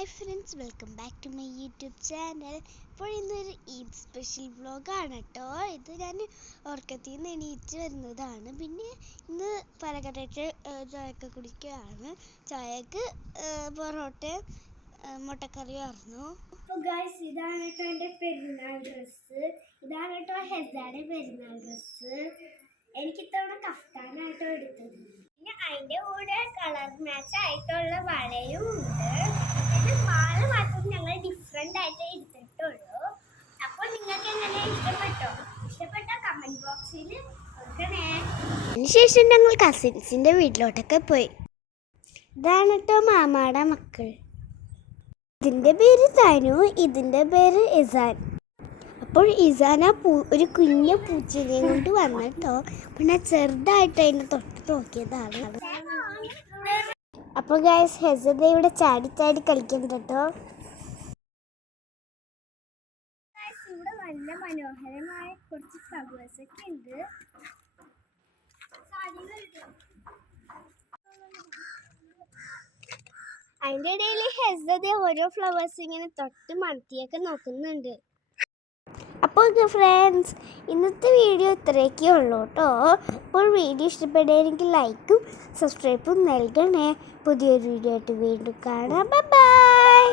Hi friends welcome back to my YouTube channel അപ്പോൾ ഇന്നൊരു Eid special വ്ളോഗാണ് കേട്ടോ ഇത് ഞാൻ ഉറക്കത്തിൽ നിന്ന് എണീറ്റ് വരുന്നതാണ് പിന്നെ ഇന്ന് പലകടയിട്ട് ചായയൊക്കെ കുടിക്കുകയാണ്. ചായക്ക് പൊറോട്ട അപ്പോൾ ഗൈസ് ഇതാണ് കേട്ടോ എന്റെ പെരുന്നാൾ ഡ്രസ്സ് ഇതാണ് കേട്ടോ ഹെസാന്റെ പെരുന്നാൾ ഡ്രസ്സ് എനിക്ക് ഇത്തവണ കഫ്താനായിട്ടോ എടുത്തത്. പിന്നെ അതിന്റെ കൂടെ കളർ മാച്ച് ആയിട്ടുള്ള വളയും ഉണ്ട് പിന്നെ മാല മാത്രം ഞങ്ങൾ ഡിഫറെന്റ് ആയിട്ട് എടുത്തിട്ടുള്ളൂ അപ്പോൾ നിങ്ങൾക്ക് എങ്ങനെ ഇഷ്ടപ്പെട്ട? കമന്റ് ബോക്സിൽ ഞങ്ങൾ കസിൻസിന്റെ വീട്ടിലോട്ടൊക്കെ പോയി. ഇതാണ് കേട്ടോ മാമാടെ മക്കൾ. ഇതിന്റെ പേര് തനു ഇതിന്റെ പേര് ഇസാൻ. അപ്പോൾ ഇസാന പൂ ഒരു കുഞ്ഞ പൂച്ചനെയും കൊണ്ട് വന്നിട്ടോ പിന്നെ ചെറുതായിട്ട് അതിന്റെ തൊട്ട് നോക്കിയതാണ്. അപ്പോൾ ഗൈസ് ഹെസദ ഇവിടെ ചാടി ചാടി കളിക്കുന്നുണ്ട് കേട്ടോ ഇവിടെ നല്ല മനോഹരമായ കുറച്ച് ഫ്ലവേഴ്സ് ഒക്കെ ഉണ്ട്. അതിന്റെ ഇടയിൽ ഹെസതെ ഓരോ ഫ്ലവേഴ്സ് ഇങ്ങനെ തൊട്ട് മണത്തിയൊക്കെ നോക്കുന്നുണ്ട്. അപ്പോൾ ഫ്രണ്ട്സ് ഇന്നത്തെ വീഡിയോ ഇത്രയൊക്കെ ഉള്ളൂ കേട്ടോ. അപ്പോൾ വീഡിയോ ഇഷ്ടപ്പെടുകയാണെങ്കിൽ ലൈക്കും സബ്സ്ക്രൈബും നൽകണേ. പുതിയൊരു വീഡിയോ ആയിട്ട് വീണ്ടും കാണാം. ബൈ